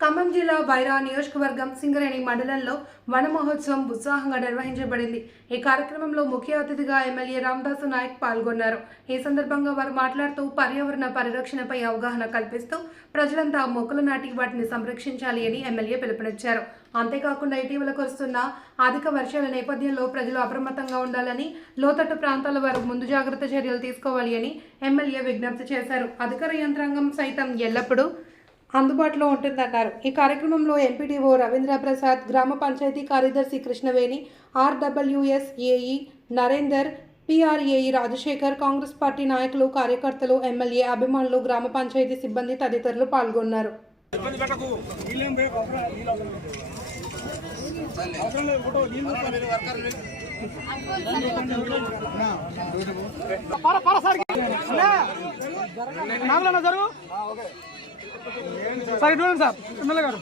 ఖమ్మం జిల్లా బైరా నియోజకవర్గం సింగరేణి మండలంలో వన మహోత్సవం ఉత్సాహంగా నిర్వహించబడింది. ఈ కార్యక్రమంలో ముఖ్య అతిథిగా ఎమ్మెల్యే రామదాసు నాయక్ పాల్గొన్నారు. ఈ సందర్భంగా వారు మాట్లాడుతూ పర్యావరణ పరిరక్షణపై అవగాహన కల్పిస్తూ ప్రజలంతా మొక్కలు నాటి వాటిని సంరక్షించాలి అని ఎమ్మెల్యే పిలుపునిచ్చారు. అంతేకాకుండా ఇటీవల కురుస్తున్న అధిక వర్షాల నేపథ్యంలో ప్రజలు అప్రమత్తంగా ఉండాలని లోతట్టు ప్రాంతాల వారు ముందు జాగ్రత్త చర్యలు తీసుకోవాలి అని ఎమ్మెల్యే విజ్ఞప్తి చేశారు. అధికార యంత్రాంగం సైతం ఎల్లప్పుడూ అందుబాటులో ఉంటుందన్నారు. ఈ కార్యక్రమంలో ఎంపీడీఓ రవీంద్ర ప్రసాద్ గ్రామ పంచాయతీ కార్యదర్శి Krishnaveni RWS AE Narender PR AE Rajasekhar Congress party నాయకులు కార్యకర్తలు ఎమ్మెల్యే అభిమానులు గ్రామ పంచాయతీ సిబ్బంది తదితరులు పాల్గొన్నారు. జరుగు. సార్ ఇటు చూడండి సార్ ఎమ్మెల్యే గారు.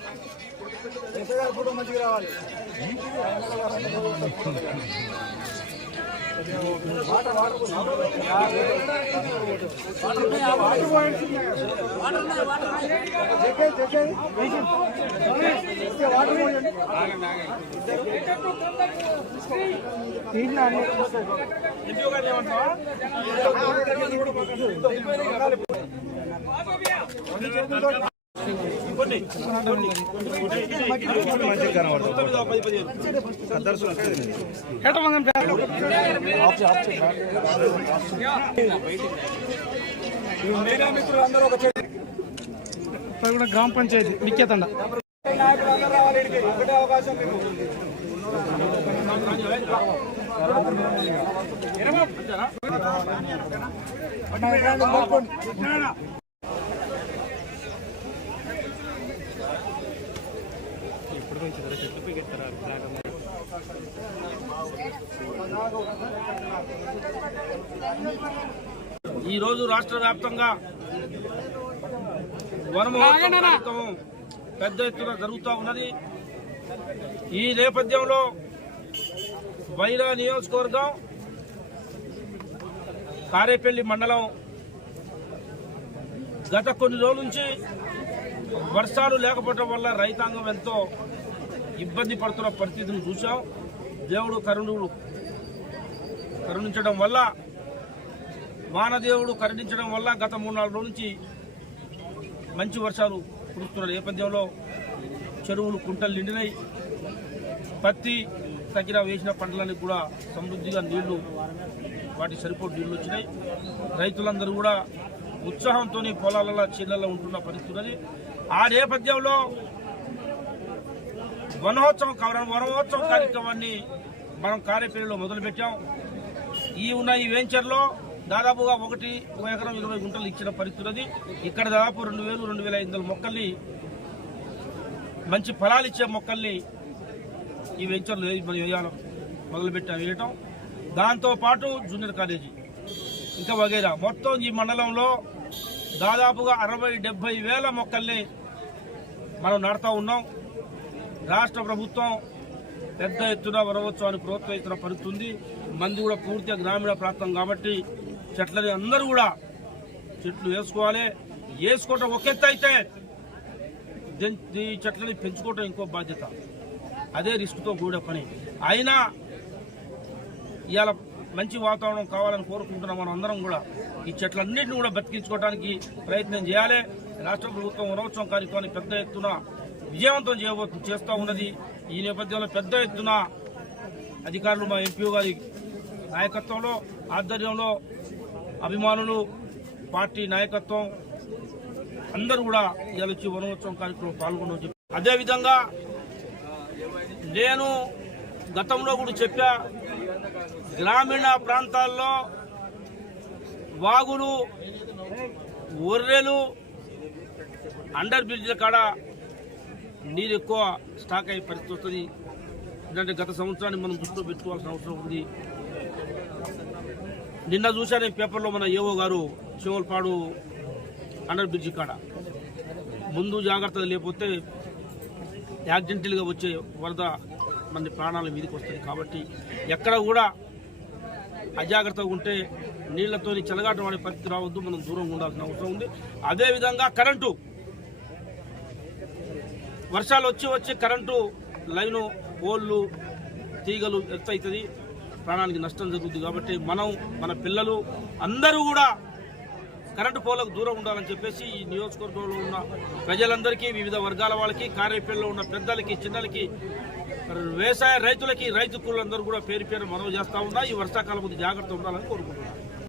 అన్ని. గ్రామ పంచాయతీ విఖ్యాతండ అవకాశం ఈ రోజు రాష్ట్ర వ్యాప్తంగా వనమహోత్సవ పెద్ద ఎత్తున జరుగుతూ ఉన్నది. ఈ నేపథ్యంలో వైరా నియోజకవర్గం కారేపల్లి మండలం గత కొన్ని రోజుల నుంచి వర్షాలు లేకపోవడం వల్ల రైతాంగం ఎంతో ఇబ్బంది పడుతున్న పరిస్థితిని చూసాం దేవుడు కరుణుడు కరుణించడం వల్ల వానదేవుడు కరుణించడం వల్ల గత మూడు నాలుగు రోజుల నుంచి మంచి వర్షాలు కురుస్తున్న నేపథ్యంలో చెరువులు కుంటలు నిండినాయి. పత్తి తగిన వేసిన పంటలన్నీ కూడా సమృద్ధిగా నీళ్ళు వాటి సరిపోటు నీళ్ళు వచ్చినాయి. రైతులందరూ కూడా ఉత్సాహంతో పొలాలలో చీళ్ళలో ఉంటున్న పరిస్థితి ఆ నేపథ్యంలో వనోత్సవం కవరం వనోత్సవం కార్యక్రమాన్ని మనం కార్యక్రమంలో మొదలుపెట్టాం. ఈ ఉన్న ఈ వెంచర్లో దాదాపుగా ఒకటి ఒక ఎకరం ఇరవై గుంటలు ఇచ్చిన పరిస్థితి ఇక్కడ దాదాపు రెండు వేలు రెండు వేల ఐదు వందల మొక్కల్ని మంచి ఫలాలు ఇచ్చే మొక్కల్ని ఈ వెంచర్లు మనం వేయాలి మొదలుపెట్టాం వేయటం. దాంతోపాటు జూనియర్ కాలేజీ ఇంకా వగేరా. మొత్తం ఈ మండలంలో దాదాపుగా అరవై డెబ్బై వేల మొక్కల్ని మనం నాడుతూ ఉన్నాం. రాష్ట్ర ప్రభుత్వం పెద్ద ఎత్తున వనవోత్సవాన్ని ప్రోత్సహించడం పడుతుంది మంది కూడా పూర్తిగా గ్రామీణ ప్రాంతం కాబట్టి చెట్లని అందరూ కూడా చెట్లు వేసుకోవాలి. వేసుకోవటం ఒక ఎత్తు అయితే ఈ చెట్లని పెంచుకోవటం ఇంకో బాధ్యత. అదే రిస్క్తో కూడే పని. అయినా ఇవాళ మంచి వాతావరణం కావాలని కోరుకుంటున్నాం మనం అందరం కూడా ఈ చెట్లన్నింటినీ కూడా బతికించుకోవడానికి ప్రయత్నం చేయాలి. రాష్ట్ర ప్రభుత్వం వనోత్సవం కార్యక్రమాన్ని పెద్ద ఎత్తున విజయవంతం చేయబో చేస్తూ ఉన్నది. ఈ నేపథ్యంలో పెద్ద ఎత్తున అధికారులు మా ఎంపీ గారి నాయకత్వంలో ఆధ్వర్యంలో అభిమానులు పార్టీ నాయకత్వం అందరూ కూడా ఇవాళ వనోత్సవం కార్యక్రమం పాల్గొనడం అదేవిధంగా నేను గతంలో కూడా చెప్పా గ్రామీణ ప్రాంతాల్లో వాగులు ఒర్రెలు అండర్ బ్రిడ్జ్ల కాడ నీరు ఎక్కువ స్టాక్ అయ్యే పరిస్థితి వస్తుంది. ఎందుకంటే గత సంవత్సరాన్ని మనం దృష్టిలో పెట్టుకోవాల్సిన అవసరం ఉంది. నిన్న చూశాను పేపర్లో మన ఏవో గారు శివల్పాడు అండర్ బ్రిడ్జ్ కాడ. ముందు జాగ్రత్తగా లేకపోతే యాక్సిడెంటల్గా వచ్చే వరద మన ప్రాణాల మీదకి వస్తుంది. కాబట్టి ఎక్కడ కూడా అజాగ్రత్తగా ఉంటే నీళ్ళతో చెలగాటం వాడే పరిస్థితి రావద్దు. మనం దూరంగా ఉండాల్సిన అవసరం ఉంది. అదేవిధంగా కరెంటు వర్షాలు వచ్చి వచ్చి కరెంటు లైను పోళ్ళు తీగలు ఎత్తవుతుంది ప్రాణానికి నష్టం జరుగుతుంది కాబట్టి మనం మన పిల్లలు అందరూ కూడా కరెంటు పోలకు దూరం ఉండాలని చెప్పేసి ఈ నియోజకవర్గంలో ఉన్న ప్రజలందరికీ వివిధ వర్గాల వాళ్ళకి కార్యపల్లిలో ఉన్న పెద్దలకి చిన్నలకి వ్యవసాయ రైతులకి రైతు కూలందరూ కూడా పేరు పేరు మనవి చేస్తా ఉన్నా. ఈ వర్షాకాలం ముందు జాగ్రత్త ఉండాలని కోరుకుంటున్నాను.